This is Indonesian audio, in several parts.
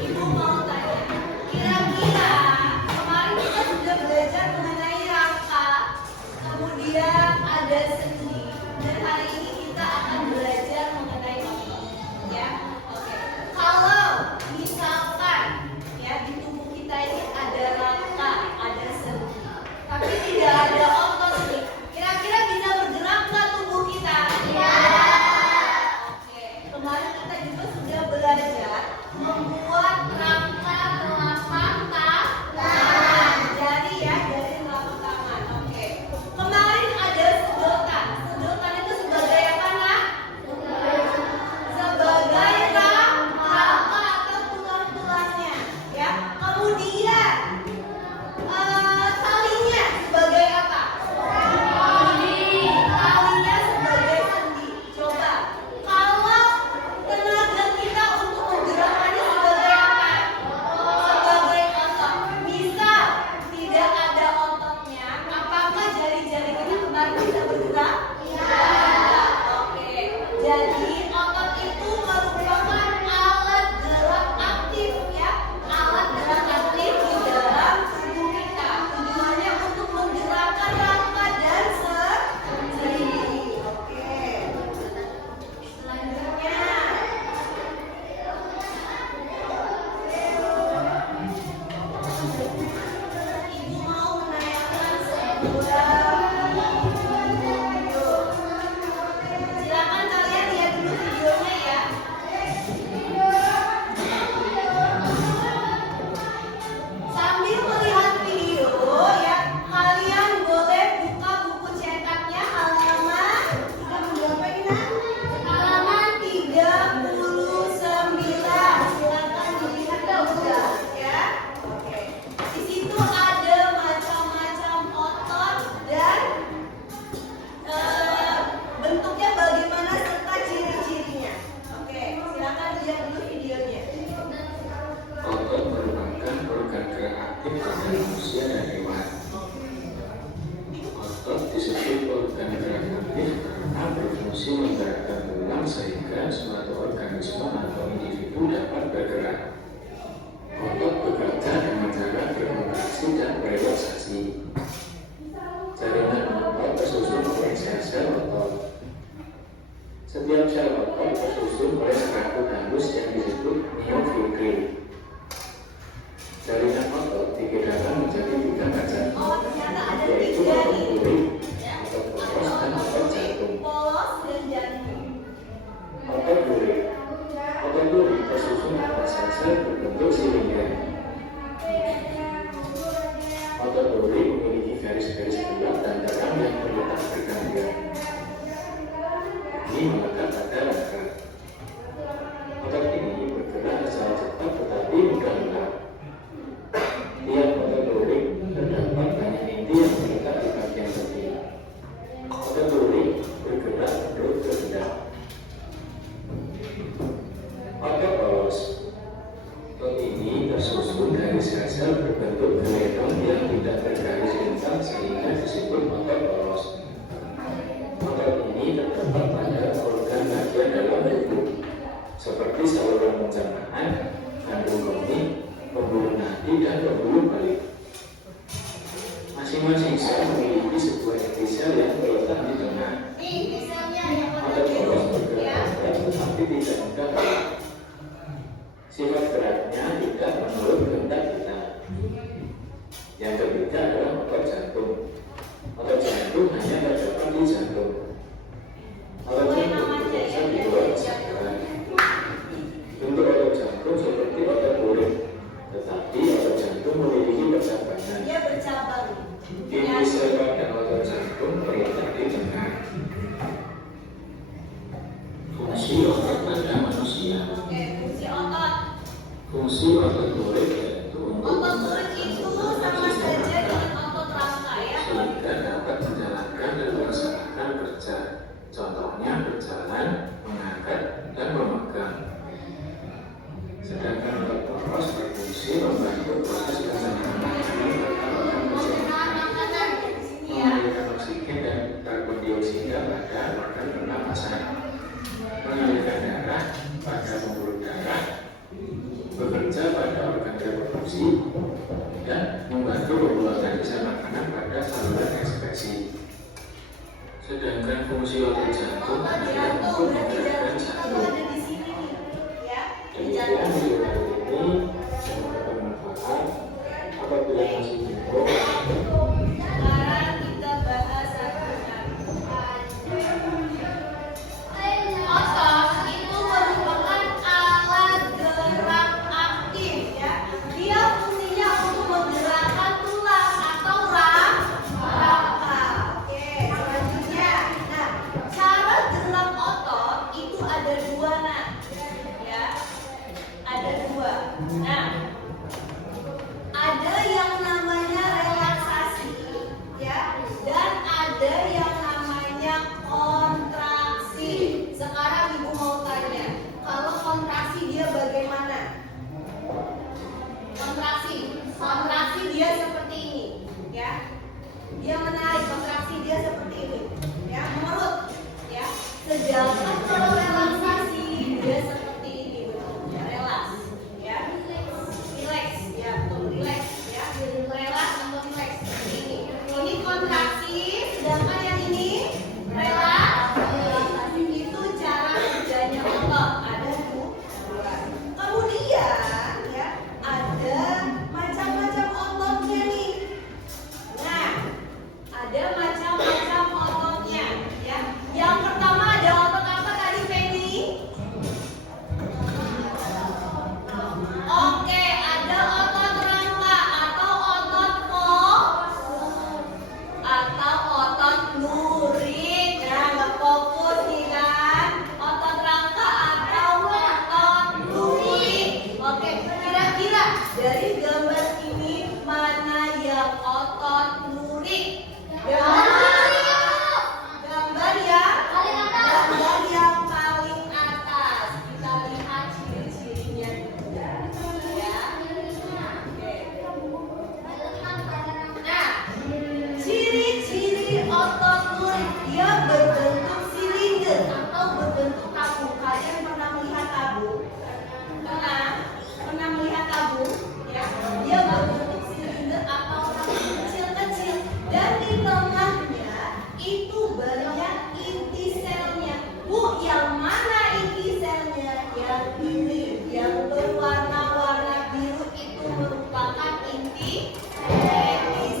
Ibu mau tanya, kira-kira kemarin kita sudah belajar mengenai rangka, kemudian ada sendi, dan hari ini kita akan belajar mengenai otot, ya. Oke. Kalau misalkan ya di tubuh kita ini ada rangka, ada sendi, tapi tidak ada otot nih, kira-kira bisa bergerak nggak tubuh kita? Iya. Oke. Kemarin kita juga sudah belajar membuat rangka telapak tangan. Jari ya, jari telapak tangan. Oke. Kemarin ada sedotan. Sedotan itu sebagai apa, Nak? Sebagai rangka atau tulang-tulangnya, ya. Kemudian talinya sebagai apa? Talinya sebagai sendi. Coba, kalau tenaga kita untuk menggerakkannya sebagai apa? Sebagai otot. Misal tidak ada ototnya, apakah jari-jari kita kemarin bisa bergerak? Iya. Oke. Jadi otot itu merupakan alat gerak aktif, ya. Alat gerak aktif di dalam tubuh kita. Tujuannya untuk menggerakkan rangka dan sendi. Oke. Selanjutnya. Ibu mau menanyakan sebuah video. Silakan kalian lihat dulu videonya ya. Sambil melihat video ya, kalian boleh buka buku cetaknya halaman berapa ini, Nak? Halaman 39. Silakan dilihat dulu ya. Oke. Di situ ada macam-macam otot dan bentuknya bagaimana serta ciri-cirinya. Oke, silakan lihat dulu videonya. Otot merupakan organ gerak aktif pada manusia dan hewan. Otot disebut organ gerak aktif karena berfungsi menggerakkan tulang sehingga suatu organisme atau individu dapat bergerak. Otot bekerja dengan cara berkontraksi dan relaksasi. Jaringan otot tersusun oleh sel-sel otot. Setiap sel otot tersusun oleh serabut halus yang disebut myofibril. Jaringan otot dibedakan menjadi 3 macam, Oh, ternyata ada yaitu 3 otot nih. duri, Ya. otot poros, dan otot jantung. Polos dan jantung. Otot duri tersusun atas sel-sel berbentuk silinder. Otot duri memiliki garis-garis gelap dan terang yang terletak bergantian. Ini melekat pada rangka. Otot ini bergerak secara cepat tetapi mudah lelah. Tiap otot duri terdapat banyak inti yang terletak di bagian tepi. Otot duri bergerak menurut kehendak. Otot poros. Otot ini tersusun dari sel-sel berbentuk geledong yang tidak bergaris lintang sehingga disebut otot poros. Otot ini terdapat pada organ bagian dalam tubuh seperti saluran pencernaan, kandung kemih, pembuluh nadi, dan pembuluh balik. Masing-masing sel memiliki sebuah episel yang terletak di tengah. Ini selnya yang Otot poros ya. bergerak tetapi tidak mudah gerak. Sifat geraknya tidak menurut kehendak kita. Yang ketiga adalah otot jantung. Otot jantung hanya terdapat di jantung. Otot jantung bekerja di luar kesadaran. Bentuk otot jantung seperti otot urip, tetapi otot jantung memiliki percabangan. Dia bercabang. Inti sel pada otot jantung terletak di tengah. Fungsi otot pada manusia. Oke, fungsi otot. Fungsi otot urip yaitu untuk Otot urip itu sama saja dengan otot rangka ya. sehingga dapat menjalankan dan melaksanakan kerja. Contohnya berjalan, mengangkat, dan memegang. Sedangkan otot poros berfungsi membantu proses pencernaan makanan pada organ pencernaan, mengalirkan oksigen dan karbon dioksida pada organ pernapasan, mengalirkan darah pada pembuluh darah, bekerja pada organ reproduksi dan membantu pembuangan sel makanan pada saluran ekskresi. Sedangkan fungsi otot jantung adalah untuk menggerakkan jantung. ada di sini nih, ya. Di Demikian jantung. video ini sangat bermanfaat apabila masih bingung. Sekarang kita bahas satu-satu. Otot itu merupakan alat gerak aktif, ya. Dia fungsinya untuk menggerakkan tulang atau rangka. Oke, selanjutnya. Nah, cara gerak otot itu ada dua, nah, ya. Ada dua. Nah, ada yang namanya relaksasi, ya, dan ada yang namanya kontraksi. Sekarang ibu mau tanya, kalau kontraksi dia bagaimana? Kontraksi dia seperti ini, ya. Dia menarik, kontraksi dia seperti ini, ya, menurut, ya. Sedangkan kalau relaksasi dia seperti ini, bentuknya relaks, ya. Relax, ya, betul, relax, ya. Relax atau relax seperti ini. Ini kontraksi, sedangkan yang ini relax. Relaksasi itu cara kerjanya otot. Ada dua. Kemudian, ya, ada macam-macam ototnya nih. Nah, ada macam-macam ototnya, ya. Yang pertama ada otot apa tadi, Penny? Oke, ada otot rangka atau otot atau otot lurik. Nah, nggak fokus nih kan? Otot rangka atau otot lurik. Oke, kira-kira dari gambar ini mana yang otot lurik? Gambar yang paling atas. Kita lihat ciri-cirinya dulu, ya. Oke. Nah, ciri-ciri otot lurik, dia berbentuk silinder atau berbentuk tabung. Kalian pernah melihat tabung? Pernah melihat tabung? Ya, dia berbentuk silinder atau tabung kecil-kecil, dan di tengahnya itu banyak inti selnya. Bu, yang mana inti selnya? Yang ini, yang berwarna-warna biru itu merupakan inti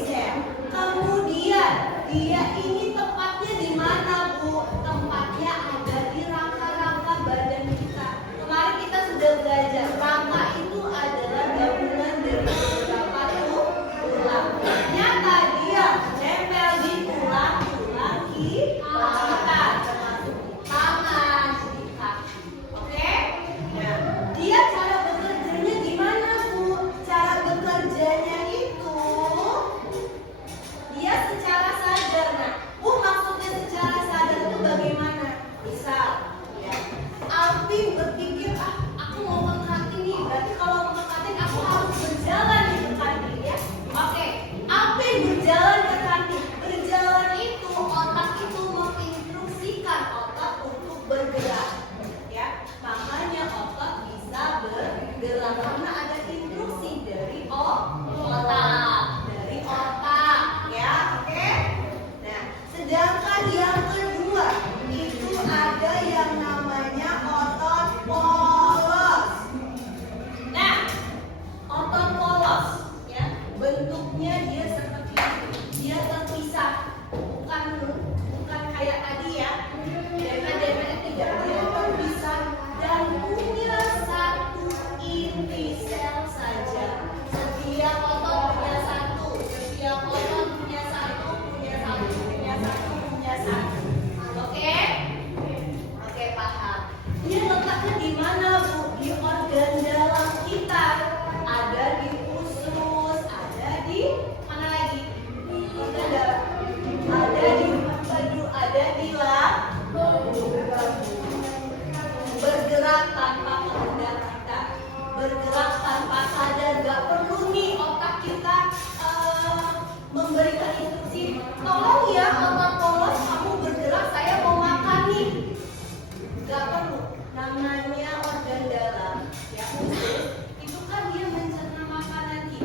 sel. Kemudian dia ini tepatnya di mana, Bu? Tempatnya ada di rangka-rangka badan kita. Kemarin kita sudah belajar rangka itu adalah gabungan dari beberapa tulang. Ternyata dia nempel di tulang-tulang kita, termasuk di tangan, di kaki. Oke? Nah, dia cara bekerjanya gimana, Bu? Cara bekerjanya itu dia secara sadar. Nah, Bu, maksudnya secara sadar itu bagaimana? Misal, ya, Alvin berpikir, aku mau ke kantin nih. Berarti kalau mau ke kantin aku harus berjalan nih ke kantin, ya. Oke, Alvin berjalan ke kantin. Berjalan itu otak itu menginstruksikan otak untuk bergerak, ya. Makanya otak bisa bergerak karena ada instruksi dari otak, ya. Oke. Nah, sedangkan yang kedua itu ada yang namanya otot polos. Nah, otot polos, ya, bentuknya dia seperti ini. Dia terpisah, bukan kayak tadi, ya. Dempet-dempetnya tidak, dia terpisah dan punya satu inti sel saja. Setiap otot punya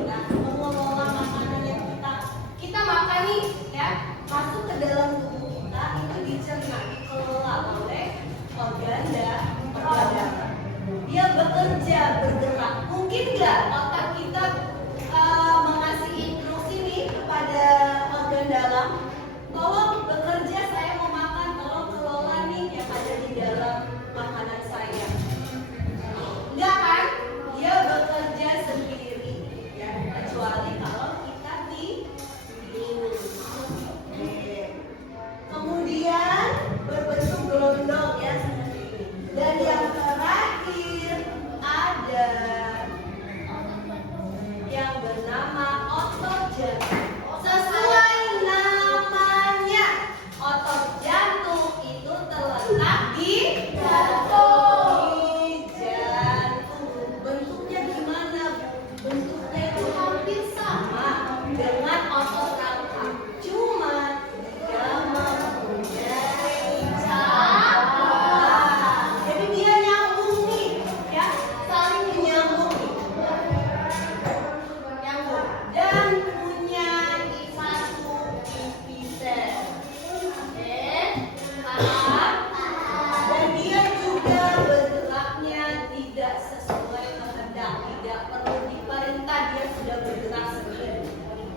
Nah, mengelola makanan yang kita makan nih, ya, masuk ke dalam tubuh kita itu dicerna, dikelola oleh organ dalam. Dia bekerja, bergerak. Mungkin nggak otak kita mengasih instruksi nih kepada organ dalam, tolong bekerja, saya mau makan, tolong kelola nih yang ada di dalam makanan saya. Enggak kan? Dia bekerja sendiri, ya, kecuali kalau kita tidur. Kemudian berbentuk gelondong, ya, seperti ini. Dan yang terakhir ada yang bernama otot jantung. Sesuai namanya, otot jantung itu terletak di jantung. Bentuknya gimana, Bu? Bentuknya itu hampir sama dengan otot rangka. Cuma dia mempunyai cabang. Jadi dia nyambung nih, ya, saling menyambung nih. Nyambung dan punya satu epifis. Oke, paham? Dan dia juga bergeraknya tidak sesuai kehendak, tidak perlu diperintah, dia sudah bergerak sendiri.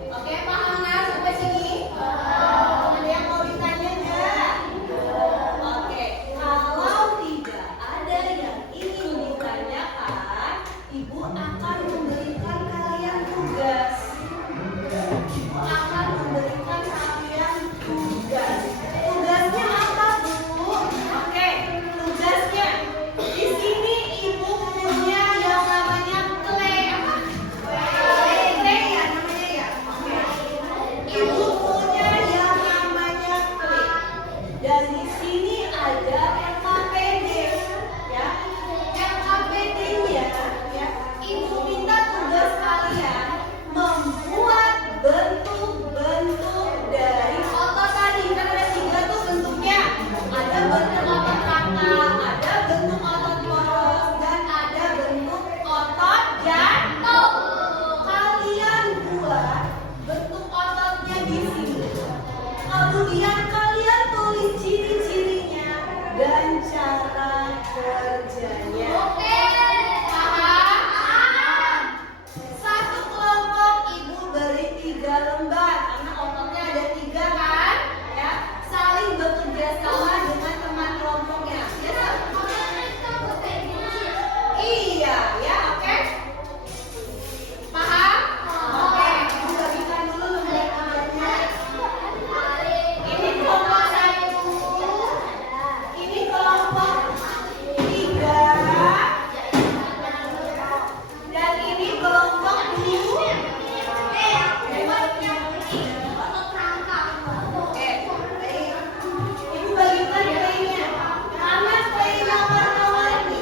Oke, paham nggak sampai sini? Ada yang mau ditanya nggak? Oke, kalau tidak ada yang ingin ditanyakan, Ibu akan memberikan kalian tugas. Ibu akan memberikan kalian tugas. Tugasnya apa, Bu? Oke, tugasnya di sini Ibu punya yang namanya clay. Apa? Clay ya namanya, ya. Oke. Ibu punya yang namanya clay. Dan di sini ada LKPD, ya. LKPD-nya, ya. Ibu minta tugas kalian membuat bentuk-bentuk dari otot tadi. Kan ada 3 tuh bentuknya. Ada bentuk otot rangka, ada bentuk otot poros, dan ada bentuk otot jantung. Kalian buat bentuk ototnya di sini. Kemudian kalian tulis ciri-cirinya dan cara kerjanya. Oke, paham? Satu kelompok Ibu beri 3 lembar karena ototnya ada 3 kan? Ya, saling bekerja sama dengan teman kelompoknya. Ya, iya, ya, oke. Paham? Oke, Ibu bagikan dulu lembar kerjanya. Ini kelompok 1, ini kelompok 3, dan ini kelompok 2. Ibu bagikan playnya. Karena playnya warna-warni.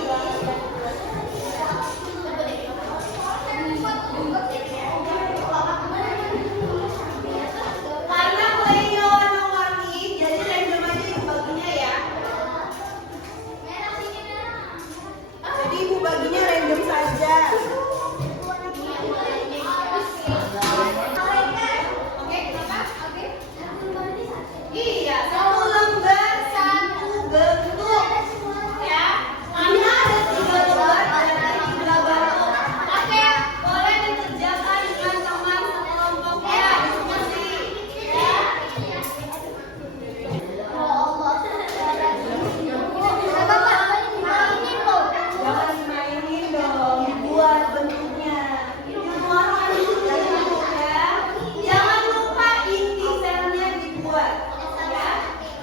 Karena playnya warna-warni, jadi random aja Ibu baginya, ya. Jadi Ibu baginya random saja. Oke, kenapa? Oke. Iya, 1 lembar 1 bentuk, ya. Karena ada 3 lembar dan 3 bentuk. Oke, boleh dikerjakan dengan teman sekelompoknya, diskusi, ya. Jangan dimainin dong, dibuat bentuknya. Dibuat dulu, ya. Jangan lupa inti selnya dibuat, ya.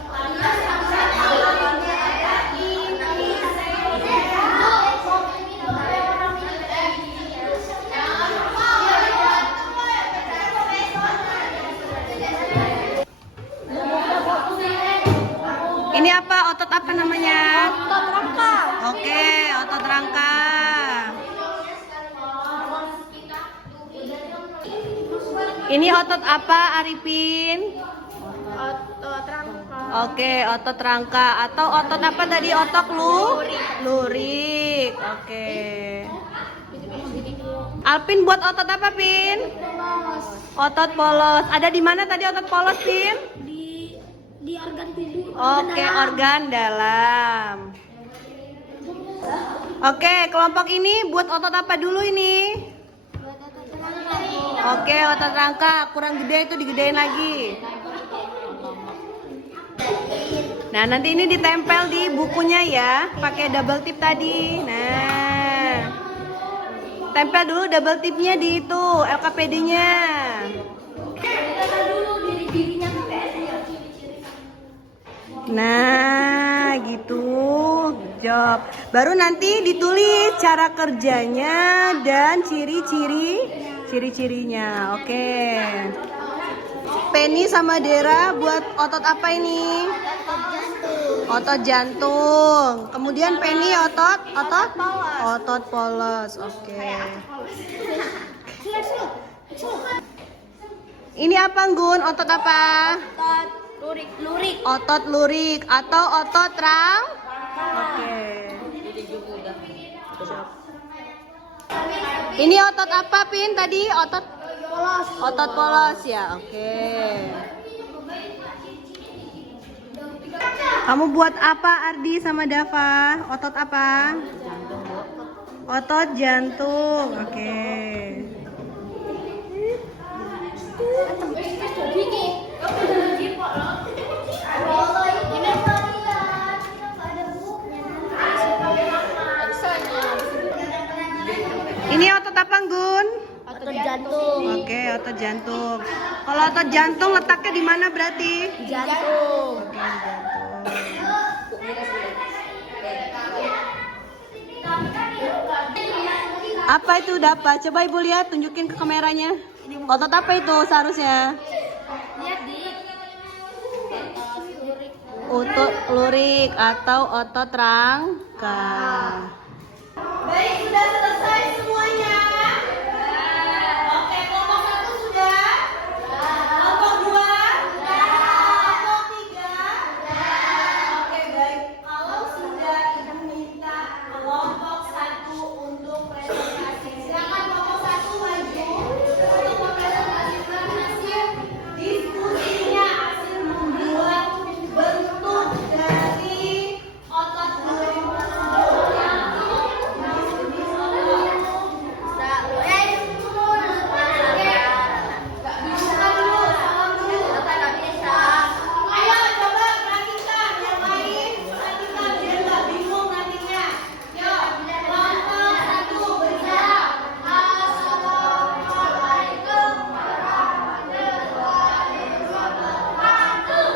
Karena sampai alamannya ada inti selnya. Jangan lupa Ini apa? Otot apa namanya? otot rangka. Oke, otot rangka. Ini otot apa, Arifin? Otot rangka. Oke, otot rangka atau otot apa tadi? Otot lurik. Oke. Alpin buat otot apa, Pin? Otot polos. Ada di mana tadi otot polos, Pin? Di organ tubuh. Oke, organ dalam. Oke, kelompok ini buat otot apa dulu ini? Oke, otot rangka. Kurang gede itu digedein lagi. Nah, nanti ini ditempel di bukunya ya, pakai double tip tadi. Nah, tempel dulu double tipnya di itu LKPD-nya. Nah, gitu. Job. Baru nanti ditulis cara kerjanya dan ciri-cirinya. Oke. Penny sama Dera buat otot apa ini? Otot jantung. Kemudian Penny otot polos. Oke. Ini apa, Gun? Otot apa? Lurik. Otot lurik atau otot rang? Oke. Ini otot apa, Pin? Tadi otot Polos. otot polos ya. Oke. Kamu buat apa, Ardi sama Dava? Otot apa? Otot jantung. Oke. Ini otot apa, Gun? Otot jantung. Oke, otot jantung. Kalau otot jantung letaknya di mana berarti? Jantung. Oke, jantung. Apa itu Dapa? Coba Ibu lihat, tunjukin ke kameranya. Otot apa itu seharusnya? Lihat di Otot lurik atau otot rangka. Baik, sudah selesai semuanya. Oke, kelompok 1 sudah. Kelompok 2 kelompok 3 Oke, baik. Kalau sudah Ibu minta kelompok 1 untuk presentasi. Silakan kelompok 1 maju untuk mempresentasikan hasil diskusinya, hasil membuat bentuk dari otot lurik. Ayo coba perhatikan yang lain, perhatikan biar nggak bingung nantinya. Yuk, kelompok 1 berjawab. Assalamualaikum warahmatullahi wabarakatuh.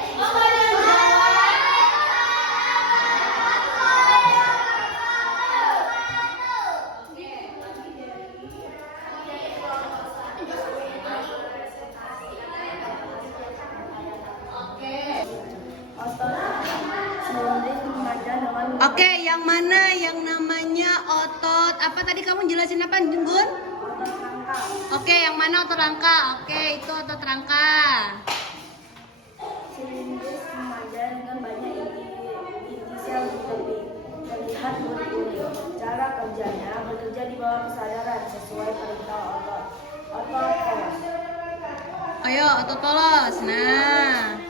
Apa yang Oke, yang mana yang namanya otot apa tadi kamu jelasin apa, Gun? Oke, yang mana otot rangka? Oke, itu otot rangka. Silindris memanjang dengan banyak inti sel di tepi. Terlihat berkulit. Cara kerjanya bekerja di bawah kesadaran sesuai perintah otot. Otot polos. Ayo, otot polos. Nah,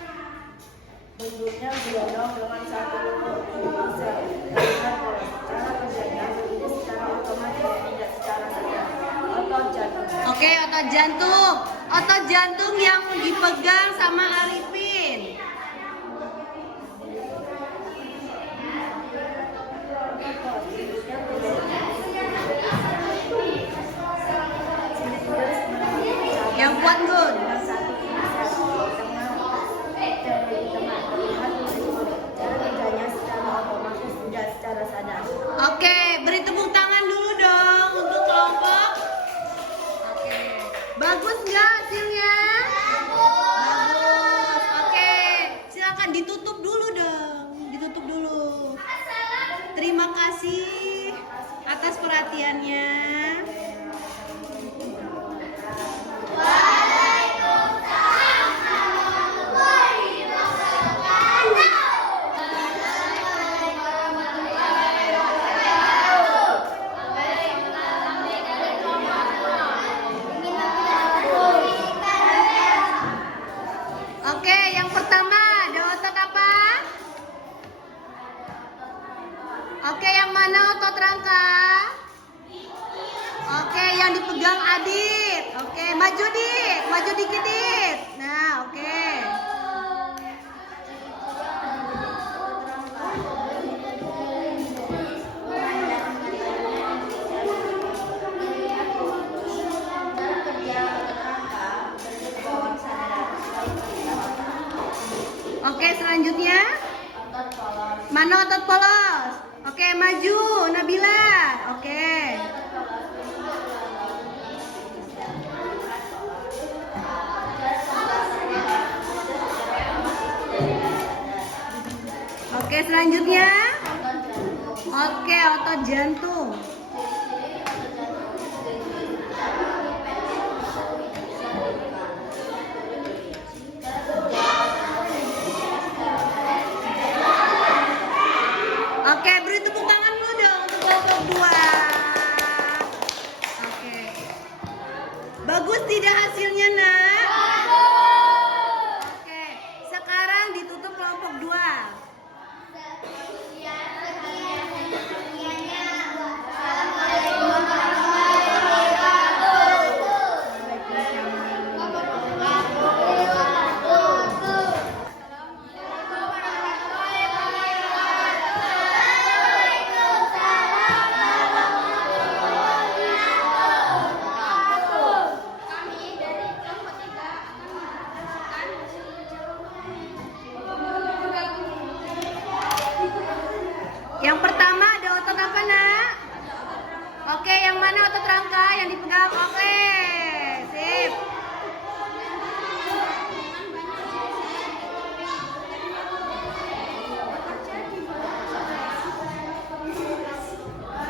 Bentuknya bergendong dengan satu inti sel. Terlihat polos. Cara kerjanya bekerja secara otomatis tidak secara sadar. Otot jantung. oke, otot jantung. Otot jantung yang dipegang sama Arifin. Yang kuat, Gun. Dengan satu inti sel di tengah terlihat berkulit. Cara kerjanya secara otomatis tidak secara sadar. Oke, beri tepuk tangan dulu dong untuk kelompok. Oke, bagus nggak hasilnya? Bagus. Oke, silakan ditutup dulu dong, ditutup dulu. Terima kasih atas perhatiannya. yang dipegang Adit. Oke, maju Dit, maju dikit Dit. Nah, oke. Oke, selanjutnya mana otot polos? Oke, maju Nabila. Oke. Oke, selanjutnya. Oke, otot jantung. Oke, beri tepuk tangan dulu dong untuk kelompok 2. Oke. Bagus tidak hasilnya, Nak? Oke, sekarang ditutup kelompok 2. Yang pertama ada otot apa, Nak? Oke, yang mana otot rangka yang dipegang? Oke, sip.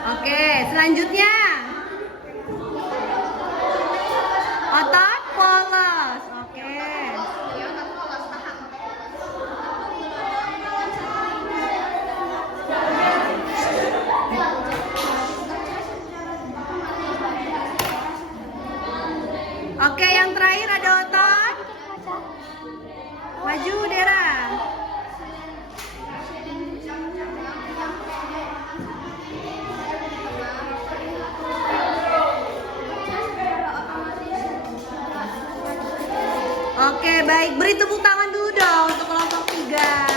Oke, selanjutnya otot polos. Oke. Oke, yang terakhir ada otot. Maju, Dera. Oke, baik. Beri tepuk tangan dulu dong untuk kelompok 3.